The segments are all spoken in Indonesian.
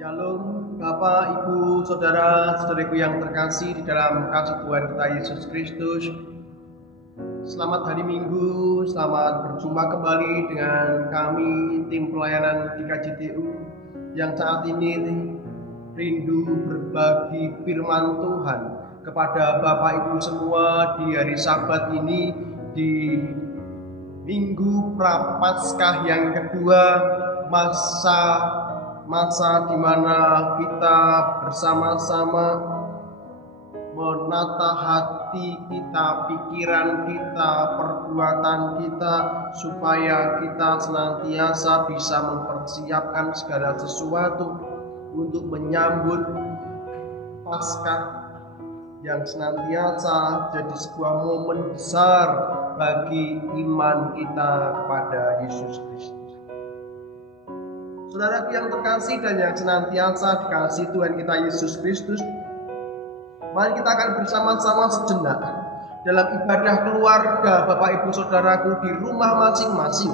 Shalom Bapak, Ibu, Saudara-saudariku yang terkasih di dalam kasih Tuhan kita Yesus Kristus. Selamat hari Minggu, selamat berjumpa kembali dengan kami tim pelayanan di KJTU yang saat ini rindu berbagi firman Tuhan kepada Bapak Ibu semua di hari Sabat ini, di Minggu Prapaskah yang kedua, masa di mana kita bersama-sama menata hati kita, pikiran kita, perbuatan kita, supaya kita senantiasa bisa mempersiapkan segala sesuatu untuk menyambut Paskah yang senantiasa jadi sebuah momen besar bagi iman kita kepada Yesus Kristus. Saudaraku yang terkasih dan yang senantiasa dikasihi Tuhan kita Yesus Kristus, mari kita akan bersama-sama sejenak dalam ibadah keluarga Bapak Ibu Saudaraku di rumah masing-masing.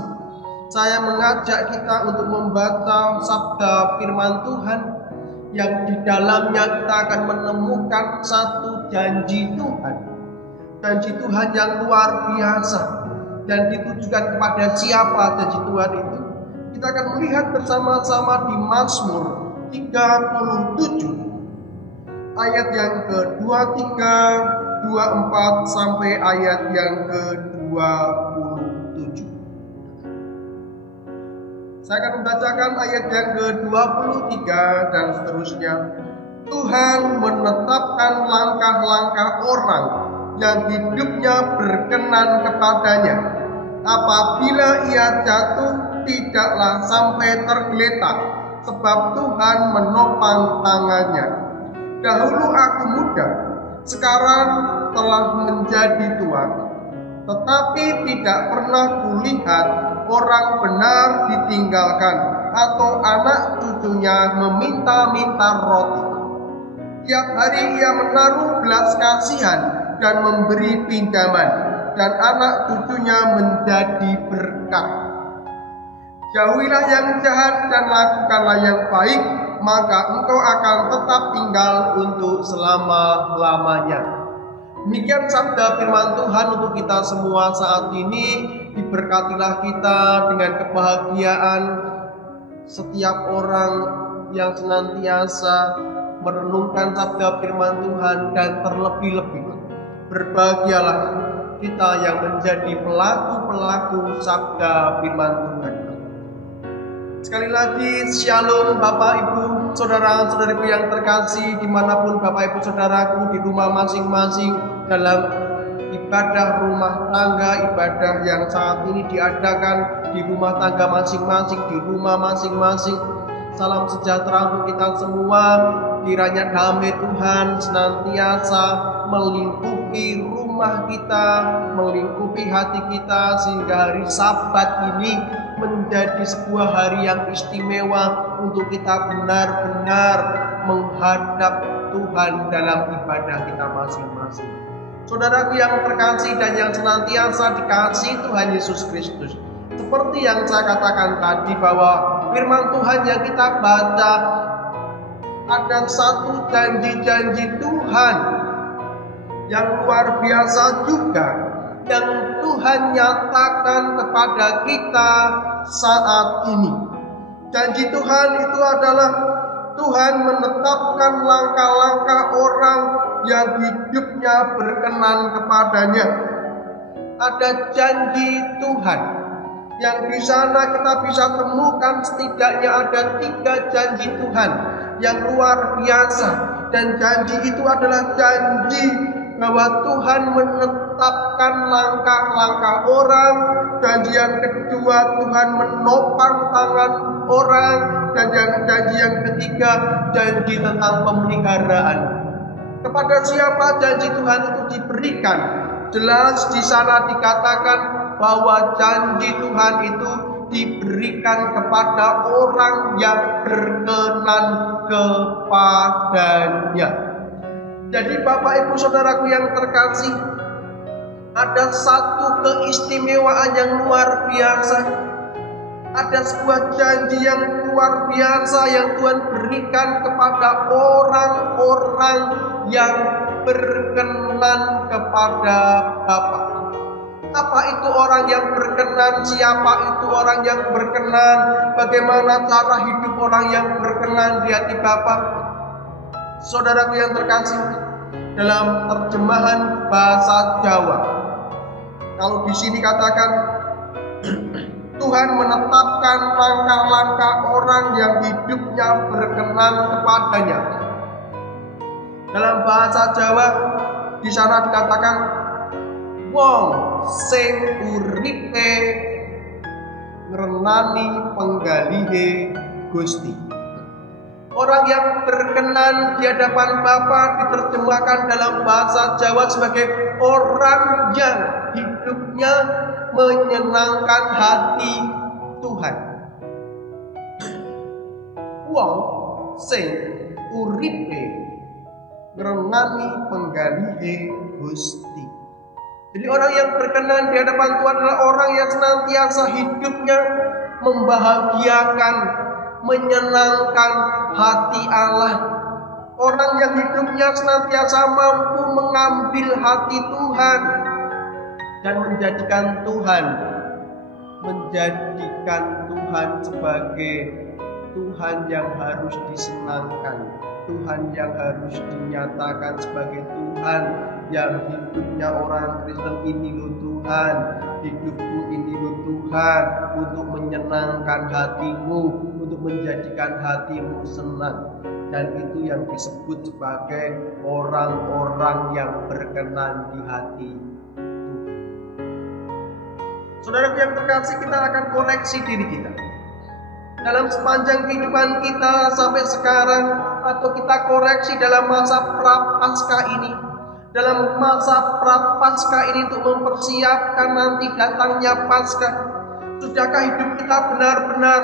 Saya mengajak kita untuk membaca sabda firman Tuhan yang di dalamnya kita akan menemukan satu janji Tuhan. Janji Tuhan yang luar biasa dan ditujukan kepada siapa janji Tuhan itu? Kita akan melihat bersama-sama di Mazmur 37 ayat yang ke-23, 24 sampai ayat yang ke-27. Saya akan membacakan ayat yang ke-23 dan seterusnya. Tuhan menetapkan langkah-langkah orang yang hidupnya berkenan kepadanya. Apabila ia jatuh, tidaklah sampai tergeletak, sebab Tuhan menopang tangannya. Dahulu aku muda, sekarang telah menjadi tua, tetapi tidak pernah kulihat orang benar ditinggalkan, atau anak cucunya meminta-minta roti. Tiap hari ia menaruh belas kasihan dan memberi pinjaman, dan anak cucunya menjadi berkat. Jauhilah yang jahat dan lakukanlah yang baik, maka engkau akan tetap tinggal untuk selama-lamanya. Demikian sabda firman Tuhan untuk kita semua saat ini. Diberkatilah kita dengan kebahagiaan setiap orang yang senantiasa merenungkan sabda firman Tuhan, dan terlebih-lebih berbahagialah kita yang menjadi pelaku-pelaku sabda firman Tuhan. Sekali lagi, shalom Bapak Ibu, saudara-saudariku yang terkasih, dimanapun Bapak Ibu Saudaraku di rumah masing-masing dalam ibadah rumah tangga, ibadah yang saat ini diadakan di rumah tangga masing-masing, di rumah masing-masing. Salam sejahtera untuk kita semua, kiranya damai Tuhan senantiasa melingkupi rumah kita, melingkupi hati kita, sehingga hari Sabat ini menjadi sebuah hari yang istimewa untuk kita benar-benar menghadap Tuhan dalam ibadah kita masing-masing. Saudaraku yang terkasih dan yang senantiasa dikasihi Tuhan Yesus Kristus, seperti yang saya katakan tadi, bahwa firman Tuhan yang kita baca, ada satu janji-janji Tuhan yang luar biasa juga, yang Tuhan nyatakan kepada kita saat ini. Janji Tuhan itu adalah Tuhan menetapkan langkah-langkah orang yang hidupnya berkenan kepadanya. Ada janji Tuhan yang di sana kita bisa temukan setidaknya ada 3 janji Tuhan yang luar biasa, dan janji itu adalah janji bahwa Tuhan menetapkan langkah-langkah orang. Janji yang kedua, Tuhan menopang tangan orang, dan janji yang ketiga, janji tentang pemeliharaan. Kepada siapa janji Tuhan itu diberikan? Jelas di sana dikatakan bahwa janji Tuhan itu diberikan kepada orang yang berkenan kepadanya. Jadi Bapak Ibu Saudaraku yang terkasih, ada satu keistimewaan yang luar biasa. Ada sebuah janji yang luar biasa yang Tuhan berikan kepada orang-orang yang berkenan kepada Bapa. Apa itu orang yang berkenan? Siapa itu orang yang berkenan? Bagaimana cara hidup orang yang berkenan di hati Bapa? Saudaraku yang terkasih, dalam terjemahan bahasa Jawa, kalau di sini katakan Tuhan menetapkan langkah-langkah orang yang hidupnya berkenan kepadanya. Dalam bahasa Jawa di sana dikatakan wong sing uripe ngrenani penggalihe Gusti. Orang yang berkenan di hadapan Bapa diterjemahkan dalam bahasa Jawa sebagai orang yang hidupnya menyenangkan hati Tuhan. Wong sing uripe ngrenani penggalihe Gusti. Jadi orang yang berkenan di hadapan Tuhan adalah orang yang senantiasa hidupnya membahagiakan, menyenangkan hati Allah. Orang yang hidupnya senantiasa mampu mengambil hati Tuhan dan menjadikan Tuhan sebagai Tuhan yang harus disenangkan, Tuhan yang harus dinyatakan sebagai Tuhan yang hidupnya orang Kristen ini loh Tuhan, hidupku ini loh Tuhan, untuk menyenangkan hatimu, untuk menjadikan hatimu senang. Dan itu yang disebut sebagai orang-orang yang berkenan di hati Tuhan. Saudara yang terkasih, kita akan koreksi diri kita dalam sepanjang kehidupan kita sampai sekarang, atau kita koreksi dalam masa prapaskah ini. Dalam masa prapaskah ini untuk mempersiapkan nanti datangnya Paskah, sudahkah hidup kita benar-benar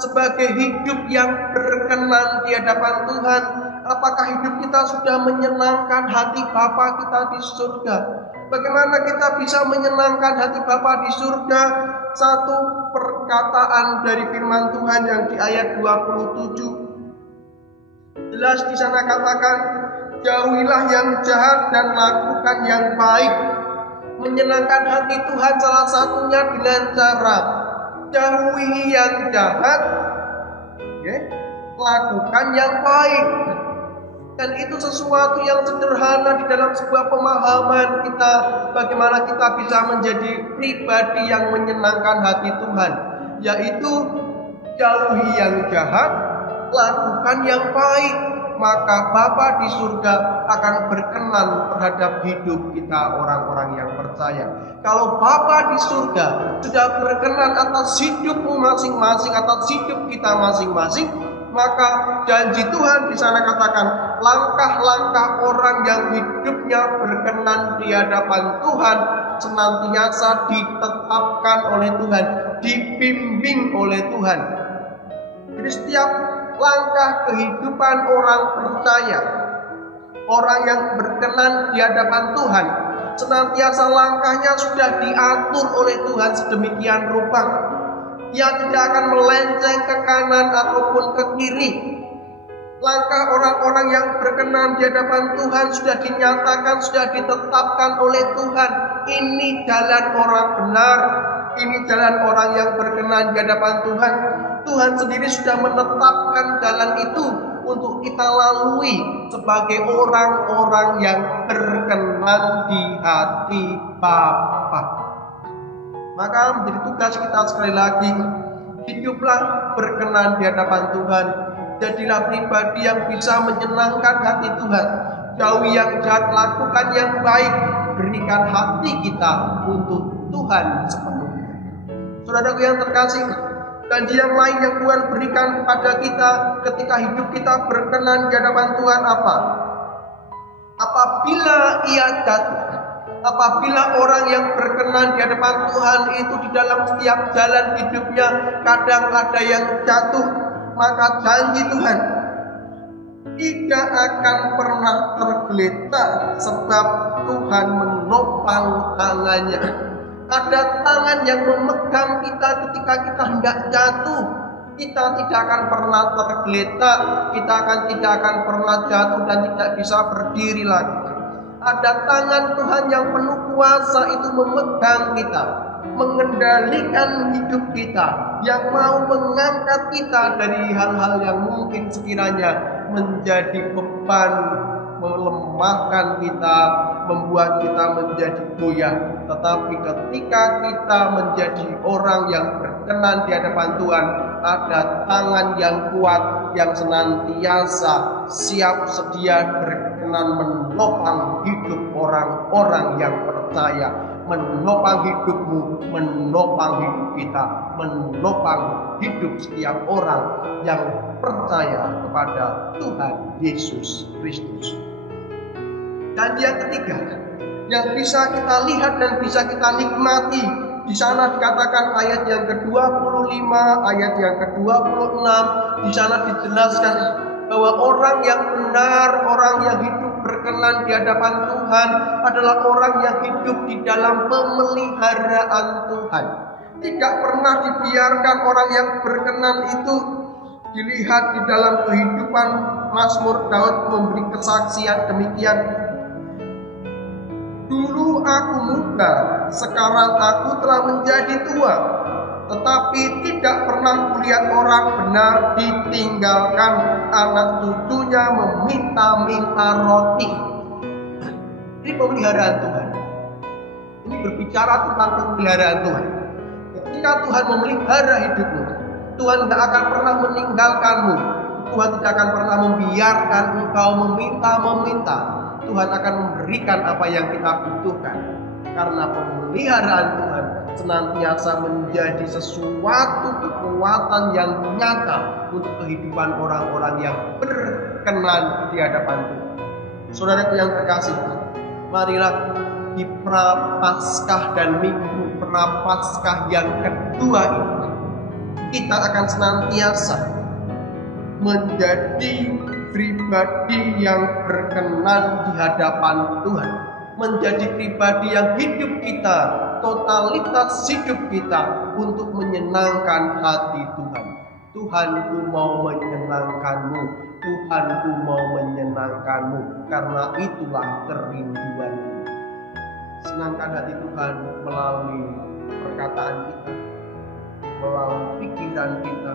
sebagai hidup yang berkenan di hadapan Tuhan? Apakah hidup kita sudah menyenangkan hati Bapa kita di surga? Bagaimana kita bisa menyenangkan hati Bapa di surga? Satu perkataan dari firman Tuhan yang di ayat 27. Jelas di sana katakan, jauhilah yang jahat dan lakukan yang baik. Menyenangkan hati Tuhan salah satunya dengan cara jauhi yang jahat, lakukan yang baik. Dan itu sesuatu yang sederhana di dalam sebuah pemahaman kita, bagaimana kita bisa menjadi pribadi yang menyenangkan hati Tuhan, yaitu jauhi yang jahat, lakukan yang baik. Maka Bapa di surga akan berkenan terhadap hidup kita orang-orang yang percaya. Kalau Bapa di surga sudah berkenan atas hidupmu masing-masing, atas hidup kita masing-masing, maka janji Tuhan di sana katakan langkah-langkah orang yang hidupnya berkenan di hadapan Tuhan senantiasa ditetapkan oleh Tuhan, dibimbing oleh Tuhan. Jadi setiap langkah kehidupan orang percaya, orang yang berkenan di hadapan Tuhan, senantiasa langkahnya sudah diatur oleh Tuhan sedemikian rupa. Ia tidak akan melenceng ke kanan ataupun ke kiri. Langkah orang-orang yang berkenan di hadapan Tuhan sudah dinyatakan, sudah ditetapkan oleh Tuhan. Ini jalan orang benar, ini jalan orang yang berkenan di hadapan Tuhan. Tuhan sendiri sudah menetapkan jalan itu untuk kita lalui sebagai orang-orang yang berkenan di hati Bapa. Maka menjadi tugas kita sekali lagi, hiduplah berkenan di hadapan Tuhan. Jadilah pribadi yang bisa menyenangkan hati Tuhan. Jauhi yang jahat, lakukan yang baik. Berikan hati kita untuk Tuhan sepenuhnya. Saudaraku yang terkasih, janji yang lain yang Tuhan berikan kepada kita ketika hidup kita berkenan di hadapan Tuhan apa? Apabila ia jatuh, apabila orang yang berkenan di hadapan Tuhan itu di dalam setiap jalan hidupnya kadang ada yang jatuh, maka janji Tuhan tidak akan pernah tergeletak sebab Tuhan menopang tangannya. Ada tangan yang memegang kita ketika kita hendak jatuh. Kita tidak akan pernah tergeletak, kita tidak akan pernah jatuh dan tidak bisa berdiri lagi. Ada tangan Tuhan yang penuh kuasa itu memegang kita, mengendalikan hidup kita, yang mau mengangkat kita dari hal-hal yang mungkin sekiranya menjadi beban, melemahkan kita, membuat kita menjadi goyah. Tetapi ketika kita menjadi orang yang berkenan di hadapan Tuhan, ada tangan yang kuat yang senantiasa siap sedia berkenan menopang hidup orang-orang yang percaya, menopang hidupmu, menopang hidup kita, menopang hidup setiap orang yang percaya kepada Tuhan Yesus Kristus. Dan yang ketiga, yang bisa kita lihat dan bisa kita nikmati, di sana dikatakan ayat yang ke-25, ayat yang ke-26, di sana dijelaskan bahwa orang yang benar, orang yang hidup berkenan di hadapan Tuhan adalah orang yang hidup di dalam pemeliharaan Tuhan. Tidak pernah dibiarkan orang yang berkenan itu dilihat di dalam kehidupan. Mazmur Daud memberi kesaksian demikian. Dulu aku muda, sekarang aku telah menjadi tua, tetapi tidak pernah kulihat orang benar ditinggalkan anak cucunya meminta-minta roti. Ini pemeliharaan Tuhan. Ini berbicara tentang pemeliharaan Tuhan. Ketika Tuhan memelihara hidupmu, Tuhan tidak akan pernah meninggalkanmu. Tuhan tidak akan pernah membiarkan engkau meminta-meminta. Tuhan akan memberikan apa yang kita butuhkan. Karena pemeliharaan Tuhan senantiasa menjadi sesuatu kekuatan yang nyata untuk kehidupan orang-orang yang berkenan di hadapan Tuhan. Saudaraku yang terkasih, marilah di Prapaskah dan Minggu Prapaskah yang kedua ini, kita akan senantiasa menjadi pribadi yang berkenan di hadapan Tuhan, menjadi pribadi yang hidup kita, totalitas hidup kita untuk menyenangkan hati Tuhan. Tuhanku mau menyenangkanmu, Tuhanku mau menyenangkanmu, karena itulah kerinduanku. Senangkan hati Tuhan melalui perkataan kita, melalui pikiran kita,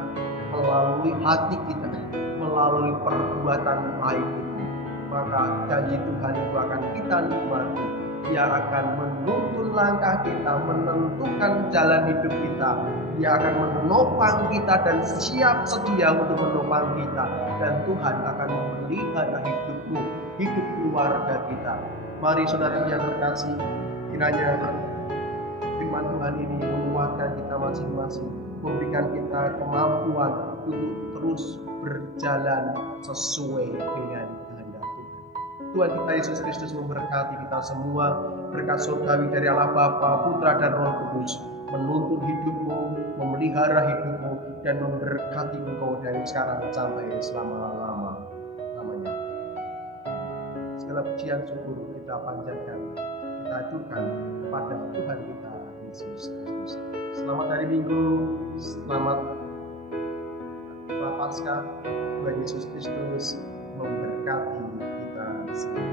melalui hati kita, melalui perbuatan baik kita. Maka janji Tuhan itu akan kita nikmati. Dia akan menuntun langkah kita, menentukan jalan hidup kita. Dia akan menopang kita dan siap sedia untuk menopang kita. Dan Tuhan akan memelihara hidupmu, hidup keluarga kita. Mari saudara yang terkasih, kiranya firman Tuhan ini menguatkan kita masing-masing, memberikan kita kemampuan untuk terus berjalan sesuai dengan kehendak Tuhan. Tuhan kita Yesus Kristus memberkati kita semua. Berkat surgawi dari Allah Bapa, Putra dan Roh Kudus menuntun hidupmu, memelihara hidupmu, dan memberkati engkau dari sekarang sampai selama-lamanya. Segala pujian syukur kita panjatkan, kita aturkan kepada Tuhan kita Yesus Kristus. Selamat hari Minggu, selamat Prapaskah. Tuhan Yesus Kristus memberkati kita semua.